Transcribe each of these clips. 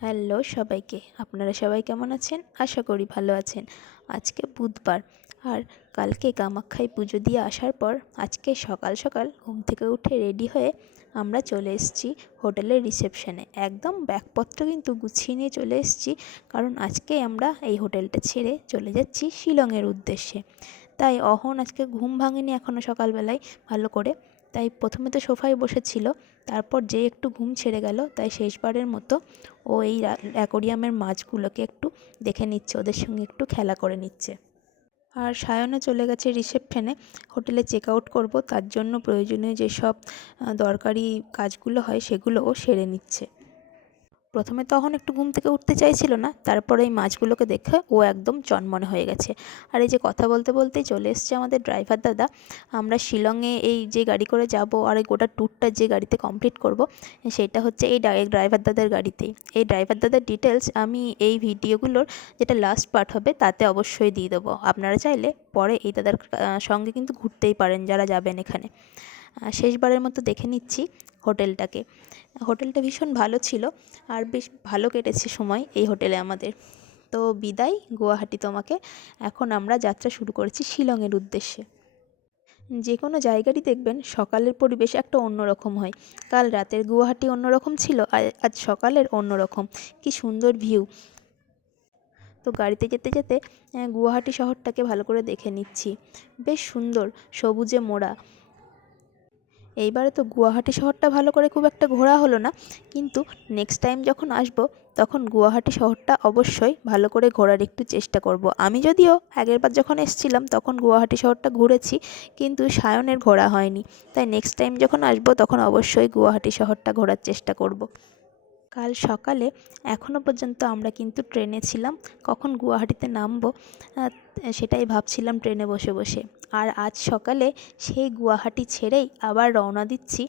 Hello সবাইকে, আপনারা সবাই কেমন আছেন? আশা করি ভালো আছেন। আজকে বুধবার, আর কালকে কামাখ্যায় পুজো দিয়ে আসার পর আজকে সকাল সকাল ঘুম থেকে উঠে রেডি হয়ে আমরা চলে এসেছি হোটেলের রিসেপশনে। একদম ব্যাগপত্র কিন্তু গুছিয়ে নিয়ে চলে এসেছি, কারণ আজকে আমরা এই হোটেলটা ছেড়ে চলে যাচ্ছি শিলংয়ের উদ্দেশ্যে। তাই অহন আজকে ঘুম ভাঙেনি এখনও সকালবেলায় ভালো করে, তাই প্রথমে তো সোফায় বসেছিল, তারপর যে একটু ঘুম ছেড়ে গেল, তাই শেষবারের মতো ও এই অ্যাকোরিয়ামের মাছগুলোকে একটু দেখে নিচ্ছে, ওদের সঙ্গে একটু খেলা করে নিচ্ছে। আর সায়নও চলে গেছে রিসেপশনে হোটেলে চেক আউট করবো, তার জন্য প্রয়োজনীয় যেসব দরকারি কাজগুলো হয় সেগুলো ও সেরে নিচ্ছে। প্রথমে তখন একটু ঘুম থেকে উঠতে চাইছিল না, তারপরে এই মাছগুলোকে দেখে ও একদম চনমনে হয়ে গেছে। আর এই যে কথা বলতে বলতেই চলে এসছে আমাদের ড্রাইভার দাদা। আমরা শিলংয়ে এই যে গাড়ি করে যাব, আর এই গোটা ট্যুরটা যে গাড়িতে কমপ্লিট করব, সেটা হচ্ছে এই ড্রাইভার দাদার গাড়িতেই। এই ড্রাইভার দাদার ডিটেলস আমি এই ভিডিওগুলোর যেটা লাস্ট পার্ট হবে তাতে অবশ্যই দিয়ে দেবো। আপনারা চাইলে পরে এই দাদার সঙ্গে কিন্তু ঘুরতেই পারেন যারা যাবেন এখানে। শেষবারের মতো দেখে নিচ্ছি হোটেলটাকে। হোটেলটা ভীষণ ভালো ছিল, আর বেশ ভালো কেটেছে সময় এই হোটেলে আমাদের। তো বিদায় গুয়াহাটি তোমাকে। এখন আমরা যাত্রা শুরু করেছি শিলংয়ের উদ্দেশ্যে। যে কোনো জায়গারই দেখবেন সকালের পরিবেশ একটা অন্যরকম হয়। কাল রাতের গুয়াহাটি অন্যরকম ছিল, আর আজ সকালের অন্যরকম। কি সুন্দর ভিউ! তো গাড়িতে যেতে যেতে গুয়াহাটি শহরটাকে ভালো করে দেখে নিচ্ছি। বেশ সুন্দর, সবুজে মোড়া। এইবারে তো গুয়াহাটি শহরটা ভালো করে খুব একটা ঘোরা হলো না, কিন্তু নেক্সট টাইম যখন আসবো তখন গুয়াহাটি শহরটা অবশ্যই ভালো করে ঘোরার একটু চেষ্টা করব। আমি যদিও আগেরবার যখন এসেছিলাম তখন গুয়াহাটি শহরটা ঘুরেছি, কিন্তু সায়নের ঘোরা হয়নি। তাই নেক্সট টাইম যখন আসবো তখন অবশ্যই গুয়াহাটি শহরটা ঘোরার চেষ্টা করব। কাল সকালে এখনও পর্যন্ত আমরা কিন্তু ট্রেনে ছিলাম, কখন গুয়াহাটিতে নামবো সেটাই ভাবছিলাম ট্রেনে বসে বসে। আর আজ সকালে সেই গুয়াহাটি ছেড়েই আবার রওনা দিচ্ছি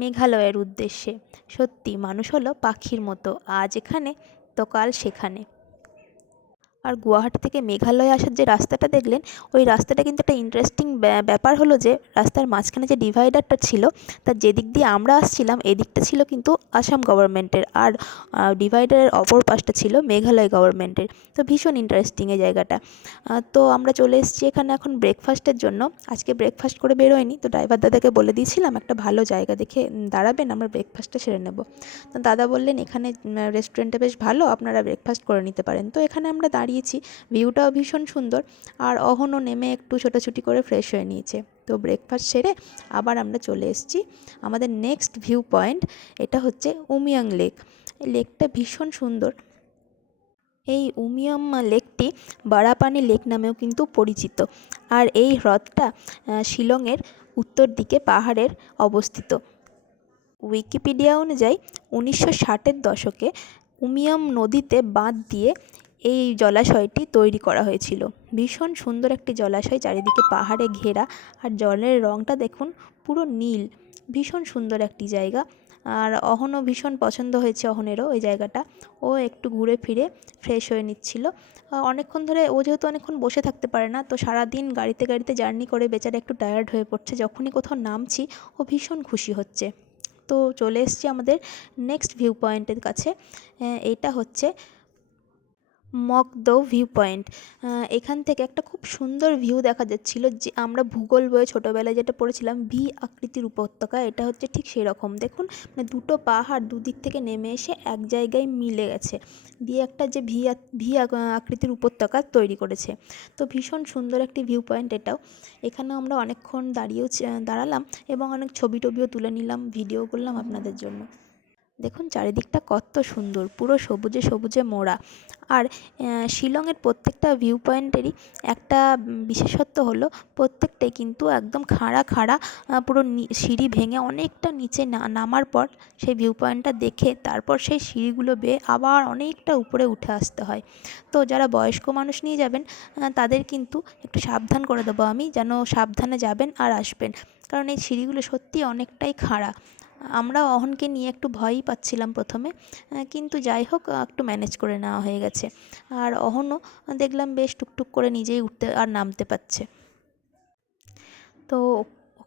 মেঘালয়ের উদ্দেশ্যে। সত্যি মানুষ হলো পাখির মতো, আজ এখানে তো কাল সেখানে। আর গুয়াহাটি থেকে মেঘালয়ে আসার যে রাস্তাটা দেখলেন, ওই রাস্তাটা কিন্তু একটা ইন্টারেস্টিং ব্যাপার হলো যে রাস্তার মাঝখানে যে ডিভাইডারটা ছিল, তার যেদিক দিয়ে আমরা আসছিলাম এদিকটা ছিল কিন্তু আসাম গভর্নমেন্টের, আর ডিভাইডারের অপর পাশটা ছিল মেঘালয় গভর্নমেন্টের। তো ভীষণ ইন্টারেস্টিং এই জায়গাটা। তো আমরা চলে এসেছি এখানে এখন ব্রেকফাস্টের জন্য। আজকে ব্রেকফাস্ট করে বেরোয়নি, তো ড্রাইভার দাদাকে বলে দিয়েছিলাম একটা ভালো জায়গা দেখে দাঁড়াবেন, আমরা ব্রেকফাস্টটা সেরে নেব। তো দাদা বললেন এখানে রেস্টুরেন্টটা বেশ ভালো, আপনারা ব্রেকফাস্ট করে নিতে পারেন। তো এখানে আমরা দাঁড়িয়েছি, ভিউটাও ভীষণ সুন্দর। আর অহনও নেমে একটু ছোটাছুটি করে ফ্রেশ হয়ে নিয়েছে। তো ব্রেকফাস্ট সেরে আবার আমরা চলে এসেছি আমাদের নেক্সট ভিউ পয়েন্ট। এটা হচ্ছে উমিয়াং লেক। এই লেকটা ভীষণ সুন্দর। এই উমিয়াম লেকটি বারাপানি লেক নামেও কিন্তু পরিচিত। আর এই হ্রদটা শিলংয়ের উত্তর দিকে পাহাড়ের অবস্থিত। উইকিপিডিয়া অনুযায়ী 1960-এর দশকে উমিয়াম নদীতে বাঁধ দিয়ে এই জলাশয়টি তৈরি করা হয়েছিল। ভীষণ সুন্দর একটি জলাশয়, চারিদিকে পাহাড়ে ঘেরা, আর জলের রঙটা দেখুন পুরো নীল। ভীষণ সুন্দর একটি জায়গা। আর অহনও ভীষণ পছন্দ হয়েছে, অহনেরও ওই জায়গাটা। ও একটু ঘুরে ফিরে ফ্রেশ হয়ে নিচ্ছিল। অনেকক্ষণ ধরে ও যেহেতু অনেকক্ষণ বসে থাকতে পারে না, তো সারাদিন গাড়িতে গাড়িতে জার্নি করে বেচারা একটু টায়ার্ড হয়ে পড়ছে। যখনই কোথাও নামছি ও ভীষণ খুশি হচ্ছে। তো চলে এসেছি আমাদের নেক্সট ভিউ পয়েন্টের কাছে। এটা হচ্ছে মকদো ভিউ পয়েন্ট। এখান থেকে একটা খুব সুন্দর ভিউ দেখা যাচ্ছিল, যে আমরা ভূগোল বইয়ে ছোটোবেলায় যেটা পড়েছিলাম ভি আকৃতির উপত্যকা, এটা হচ্ছে ঠিক সেরকম। দেখুন মানে দুটো পাহাড় দুদিক থেকে নেমে এসে এক জায়গায় মিলে গেছে, দিয়ে একটা যে আকৃতির উপত্যকা তৈরি করেছে। তো ভীষণ সুন্দর একটি ভিউ পয়েন্ট এটাও। এখানে আমরা অনেকক্ষণ দাঁড়ালাম এবং অনেক ছবি টবিও তুলে নিলাম, ভিডিও করলাম আপনাদের জন্য। দেখুন চারিদিকটা কত সুন্দর, পুরো সবুজে সবুজে মোড়া। আর শিলংয়ের প্রত্যেকটা ভিউ পয়েন্টেরই একটা বিশেষত্ব হলো প্রত্যেকটাই কিন্তু একদম খাড়া খাড়া, পুরো সিঁড়ি ভেঙে অনেকটা নিচে নামার পর সেই ভিউ পয়েন্টটা দেখে তারপর সেই সিঁড়িগুলো বেয়ে আবার অনেকটা উপরে উঠে আসতে হয়। তো যারা বয়স্ক মানুষ নিয়ে যাবেন তাদের কিন্তু একটু সাবধান করে দেবো আমি, যেন সাবধানে যাবেন আর আসবেন, কারণ এই সিঁড়িগুলো সত্যিই অনেকটাই খাড়া। আমরা অহনকে নিয়ে একটু ভয়ই পাচ্ছিলাম প্রথমে, কিন্তু যাই হোক একটু ম্যানেজ করে নেওয়া হয়ে গেছে। আর অহনও দেখলাম বেশ টুকটুক করে নিজেই উঠতে আর নামতে পারছে। তো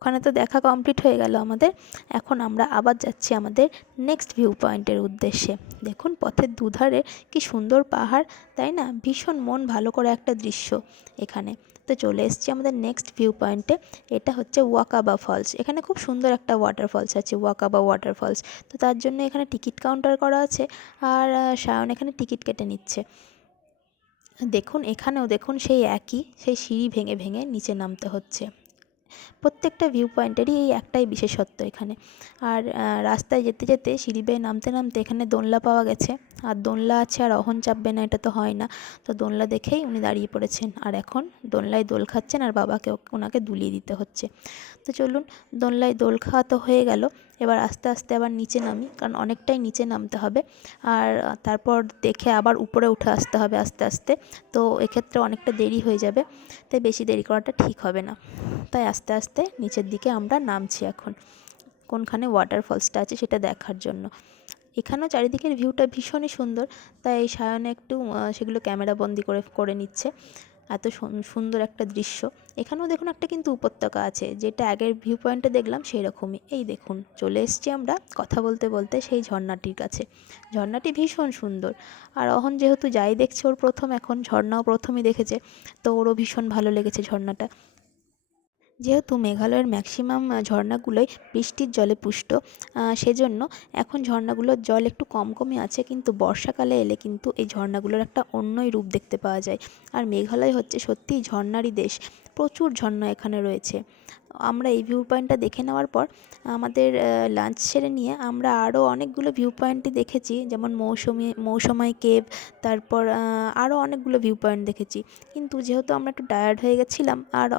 ওখানে তো দেখা কমপ্লিট হয়ে গেল আমাদের। এখন আমরা আবার যাচ্ছি আমাদের নেক্সট ভিউ পয়েন্টের উদ্দেশ্যে। দেখুন পথের দুধারে কি সুন্দর পাহাড়, তাই না? ভীষণ মন ভালো করে একটা দৃশ্য এখানে। তো চলে এসেছি আমাদের নেক্সট ভিউ পয়েন্টে। এটা হচ্ছে ওয়াকাবা ফলস। এখানে খুব সুন্দর একটা ওয়াটারফলস আছে, ওয়াকাবা ওয়াটারফলস। তো তার জন্য এখানে টিকিট কাউন্টার করা আছে, আর সায়ন এখানে টিকিট কেটে নিচ্ছে। দেখুন এখানেও দেখুন সেই একই, সেই সিঁড়ি ভেঙে ভেঙে নিচে নামতে হচ্ছে। প্রত্যেকটা ভিউ পয়েন্টেরই এই একটাই বিশেষত্ব এখানে। আর রাস্তায় যেতে যেতে সিঁড়ি বেয়ে নামতে নামতে এখানে দোলনা পাওয়া গেছে, আর দোলনা আছে আর অহন চাপবে না, এটা তো হয় না। তো দোলনা দেখেই উনি দাঁড়িয়ে পড়েছেন, আর এখন দোলনায় দোল খাচ্ছেন, আর বাবাকে ওনাকে দুলিয়ে দিতে হচ্ছে। তো চলুন, দোলনায় দোল খাওয়া তো হয়ে গেল। এবার আস্তে আস্তে আবার নিচে নামি, কারণ অনেকটাই নিচে নামতে হবে, আর তারপর দেখে আবার উপরে উঠে আসতে হবে আস্তে আস্তে। তো এক্ষেত্রে অনেকটা দেরি হয়ে যাবে, তাই বেশি দেরি করাটা ঠিক হবে না। তাই আস্তে আস্তে নিচের দিকে আমরা নামছি এখন, কোনখানে ওয়াটারফলসটা আছে সেটা দেখার জন্য। এখানেও চারিদিকের ভিউটা ভীষণই সুন্দর, তাই সায়নে একটু সেগুলো ক্যামেরা বন্দি করে করে নিচ্ছে। এত সুন্দর একটা দৃশ্য। এখানেও দেখুন একটা কিন্তু উপত্যকা আছে, যেটা আগের ভিউ পয়েন্টে দেখলাম সেই রকমই। এই দেখুন চলে এসেছি আমরা কথা বলতে বলতে সেই ঝর্ণাটির কাছে। ঝর্ণাটি ভীষণ সুন্দর, আর অহন যেহেতু যাই দেখছে ওর প্রথম, এখন ঝর্ণাও প্রথমই দেখেছে, তো ওরও ভীষণ ভালো লেগেছে ঝর্ণাটা। যেহেতু মেঘালয়ের ম্যাক্সিমাম ঝর্ণাগুলোই বৃষ্টির জলে পুষ্ট, সেজন্য এখন ঝর্ণাগুলোর জল একটু কম কমই আছে, কিন্তু বর্ষাকালে এলে কিন্তু এই ঝর্ণাগুলোর একটা অন্যই রূপ দেখতে পাওয়া যায়। আর মেঘালয় হচ্ছে সত্যিই ঝর্ণারই দেশ, প্রচুর ঝর্ণা এখানে রয়েছে। আমরা এই ভিউ পয়েন্টটা দেখে নেওয়ার পর আমাদের লাঞ্চ সেরে নিয়ে আমরা আরও অনেকগুলো ভিউ পয়েন্টই দেখেছি, যেমন মৌসুমী কেভ, তারপর আরও অনেকগুলো ভিউ পয়েন্ট দেখেছি। কিন্তু যেহেতু আমরা একটু টায়ার্ড হয়ে গেছিলাম, আর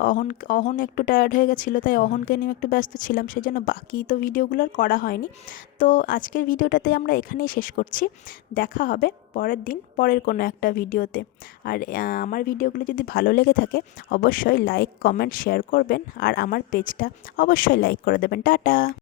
অহন একটু টায়ার্ড হয়ে গেছিলো, তাই অহনকে নিয়ে একটু ব্যস্ত ছিলাম, সেজন্য বাকি তো ভিডিওগুলো আর করা হয়নি। তো আজকের ভিডিওটাতে আমরা এখানেই শেষ করছি। দেখা হবে পরের দিন পরের কোনো একটা ভিডিওতে। আর আমার ভিডিওগুলো যদি ভালো লেগে থাকে অবশ্যই লাইক কমেন্ট শেয়ার করবেন, আর আমার পেজটা অবশ্যই লাইক করে দেবেন। টাটা।